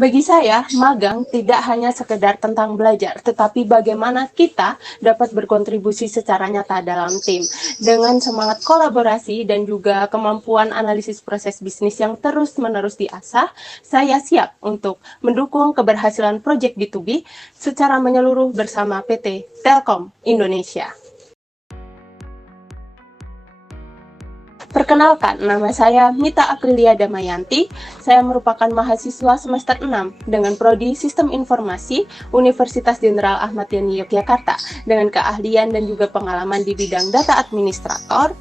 Bagi saya, magang tidak hanya sekedar tentang belajar, tetapi bagaimana kita dapat berkontribusi secara nyata dalam tim. Dengan semangat kolaborasi dan juga kemampuan analisis proses bisnis yang terus-menerus diasah, saya siap untuk mendukung keberhasilan proyek B2B secara menyeluruh bersama PT Telkom Indonesia. Perkenalkan, nama saya Mita Aprilia Damayanti. Saya merupakan mahasiswa semester 6 dengan Prodi Sistem Informasi Universitas Jenderal Ahmad Yani Yogyakarta dengan keahlian dan juga pengalaman di bidang data administrator,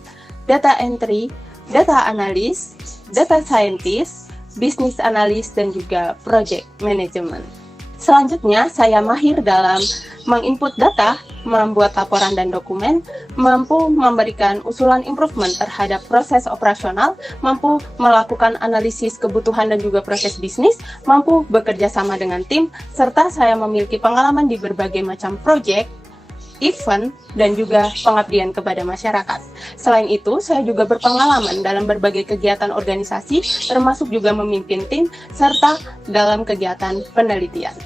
data entry, data analis, data scientist, bisnis analis, dan juga project management. Selanjutnya, saya mahir dalam menginput data, membuat laporan dan dokumen, mampu memberikan usulan improvement terhadap proses operasional, mampu melakukan analisis kebutuhan dan juga proses bisnis, mampu bekerja sama dengan tim, serta saya memiliki pengalaman di berbagai macam proyek, event, dan juga pengabdian kepada masyarakat. Selain itu, saya juga berpengalaman dalam berbagai kegiatan organisasi, termasuk juga memimpin tim, serta dalam kegiatan penelitian.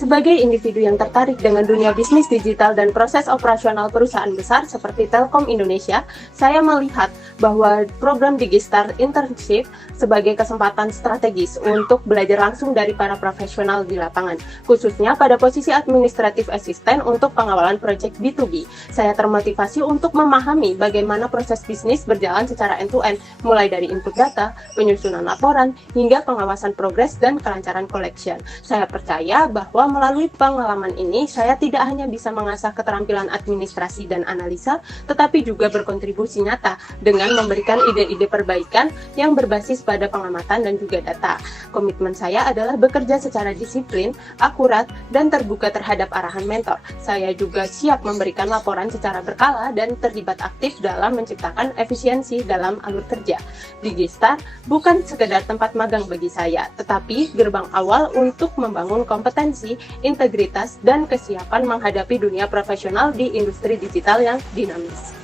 Sebagai individu yang tertarik dengan dunia bisnis digital dan proses operasional perusahaan besar seperti Telkom Indonesia, saya melihat bahwa program Digistar Internship sebagai kesempatan strategis untuk belajar langsung dari para profesional di lapangan, khususnya pada posisi administratif asisten untuk pengawalan proyek B2B. Saya termotivasi untuk memahami bagaimana proses bisnis berjalan secara end-to-end, mulai dari input data, penyusunan laporan, hingga pengawasan progres dan kelancaran collection. Saya percaya bahwa melalui pengalaman ini, saya tidak hanya bisa mengasah keterampilan administrasi dan analisa, tetapi juga berkontribusi nyata dengan memberikan ide-ide perbaikan yang berbasis pada pengamatan dan juga data. Komitmen saya adalah bekerja secara disiplin, akurat, dan terbuka terhadap arahan mentor. Saya juga siap memberikan laporan secara berkala dan terlibat aktif dalam menciptakan efisiensi dalam alur kerja. Digistar bukan sekedar tempat magang bagi saya, tetapi gerbang awal untuk membangun kompetensi, integritas, dan kesiapan menghadapi dunia profesional di industri digital yang dinamis.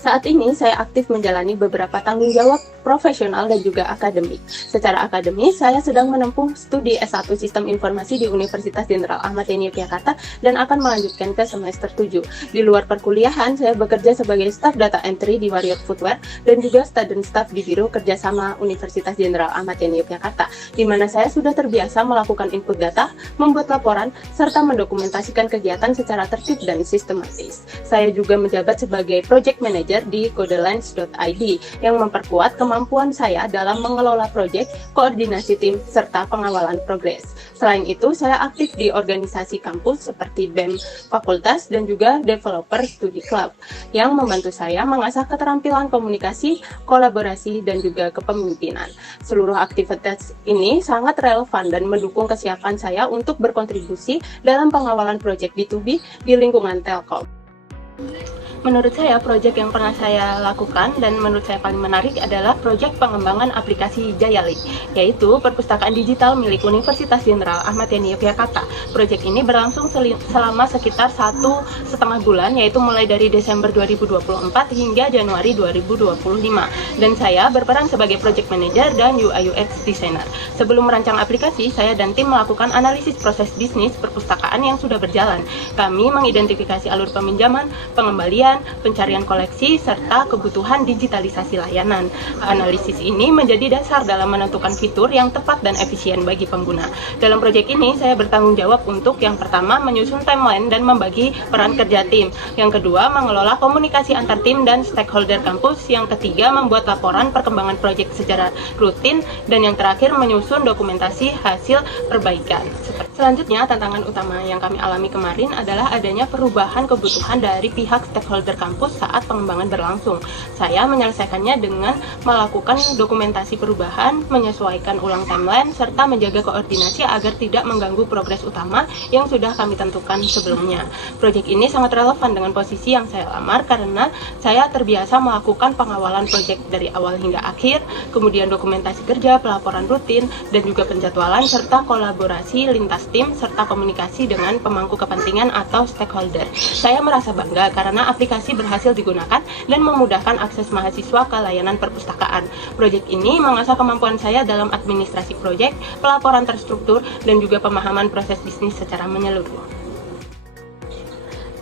Saat ini saya aktif menjalani beberapa tanggung jawab profesional dan juga akademik. Secara akademis, saya sedang menempuh studi S1 Sistem Informasi di Universitas Jenderal Ahmad Yani Yogyakarta dan akan melanjutkan ke semester 7. Di luar perkuliahan, saya bekerja sebagai staf data entry di Warrior Footwear dan juga student staff di Biro Kerjasama Universitas Jenderal Ahmad Yani Yogyakarta, di mana saya sudah terbiasa melakukan input data, membuat laporan, serta mendokumentasikan kegiatan secara tertib dan sistematis. Saya juga menjabat sebagai project manager di codelines.id yang memperkuat kemampuan saya dalam mengelola proyek, koordinasi tim, serta pengawalan progres. Selain itu, saya aktif di organisasi kampus seperti BEM Fakultas dan juga Developer Study Club yang membantu saya mengasah keterampilan komunikasi, kolaborasi, dan juga kepemimpinan. Seluruh aktivitas ini sangat relevan dan mendukung kesiapan saya untuk berkontribusi dalam pengawalan proyek B2B di lingkungan Telkom. Menurut saya, proyek yang pernah saya lakukan dan menurut saya paling menarik adalah proyek pengembangan aplikasi Jayali, yaitu perpustakaan digital milik Universitas Jenderal Ahmad Yani Yogyakarta. Proyek ini berlangsung selama sekitar 1,5 bulan, yaitu mulai dari Desember 2024 hingga Januari 2025. Dan saya berperan sebagai project manager dan UI/UX designer. Sebelum merancang aplikasi, saya dan tim melakukan analisis proses bisnis perpustakaan yang sudah berjalan. Kami mengidentifikasi alur peminjaman, pengembalian, pencarian koleksi, serta kebutuhan digitalisasi layanan. Analisis ini menjadi dasar dalam menentukan fitur yang tepat dan efisien bagi pengguna. Dalam proyek ini, saya bertanggung jawab untuk yang pertama, menyusun timeline dan membagi peran kerja tim. Yang kedua, mengelola komunikasi antar tim dan stakeholder kampus. Yang ketiga, membuat laporan perkembangan proyek secara rutin. Dan yang terakhir, menyusun dokumentasi hasil perbaikan. Selanjutnya, tantangan utama yang kami alami kemarin adalah adanya perubahan kebutuhan dari pihak stakeholder kampus saat pengembangan berlangsung. Saya menyelesaikannya dengan melakukan dokumentasi perubahan, menyesuaikan ulang timeline, serta menjaga koordinasi agar tidak mengganggu progres utama yang sudah kami tentukan sebelumnya. Proyek ini sangat relevan dengan posisi yang saya lamar karena saya terbiasa melakukan pengawalan proyek dari awal hingga akhir, kemudian dokumentasi kerja, pelaporan rutin, dan juga penjadwalan, serta kolaborasi lintas tim, serta komunikasi dengan pemangku kepentingan atau stakeholder. Saya merasa bangga karena aplikasi aplikasi berhasil digunakan dan memudahkan akses mahasiswa ke layanan perpustakaan. Proyek ini mengasah kemampuan saya dalam administrasi proyek, pelaporan terstruktur, dan juga pemahaman proses bisnis secara menyeluruh.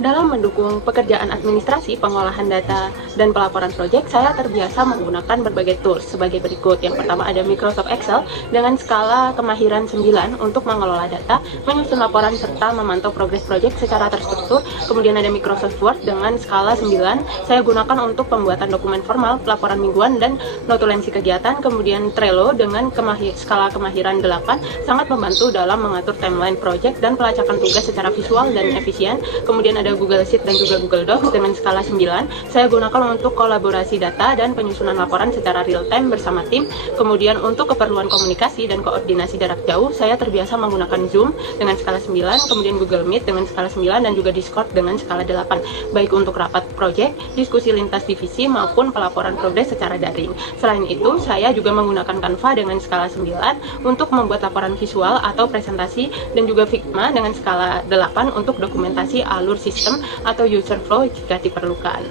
Dalam mendukung pekerjaan administrasi, pengolahan data, dan pelaporan proyek, saya terbiasa menggunakan berbagai tools sebagai berikut. Yang pertama ada Microsoft Excel dengan skala kemahiran 9 untuk mengelola data, menyusun laporan, serta memantau progres proyek secara terstruktur. Kemudian ada Microsoft Word dengan skala 9, saya gunakan untuk pembuatan dokumen formal, pelaporan mingguan, dan notulensi kegiatan. Kemudian Trello dengan skala kemahiran 8, sangat membantu dalam mengatur timeline proyek dan pelacakan tugas secara visual dan efisien. Kemudian ada Google Sheet dan juga Google Docs dengan skala 9. Saya gunakan untuk kolaborasi data dan penyusunan laporan secara real time bersama tim. Kemudian untuk keperluan komunikasi dan koordinasi jarak jauh, saya terbiasa menggunakan Zoom dengan skala 9, kemudian Google Meet dengan skala 9, dan juga Discord dengan skala 8, baik untuk rapat proyek, diskusi lintas divisi, maupun pelaporan progres secara daring. Selain itu, saya juga menggunakan Canva dengan skala 9 untuk membuat laporan visual atau presentasi, dan juga Figma dengan skala 8 untuk dokumentasi alur sistem atau user flow jika diperlukan.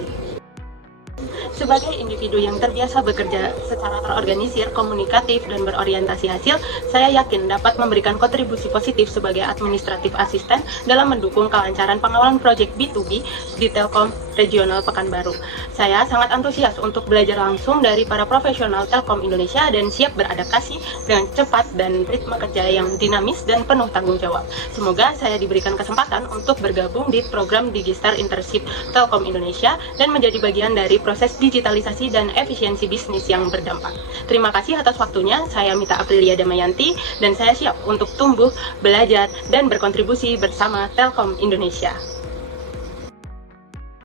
Sebagai individu yang terbiasa bekerja secara terorganisir, komunikatif, dan berorientasi hasil, saya yakin dapat memberikan kontribusi positif sebagai administratif asisten dalam mendukung kelancaran pengawalan proyek B2B di Telkom Regional Pekanbaru. Saya sangat antusias untuk belajar langsung dari para profesional Telkom Indonesia dan siap beradaptasi dengan cepat dan ritme kerja yang dinamis dan penuh tanggung jawab. Semoga saya diberikan kesempatan untuk bergabung di program Digistar Internship Telkom Indonesia dan menjadi bagian dari proses digitalisasi dan efisiensi bisnis yang berdampak. Terima kasih atas waktunya. Saya Mita Aprilia Damayanti dan saya siap untuk tumbuh, belajar, dan berkontribusi bersama Telkom Indonesia.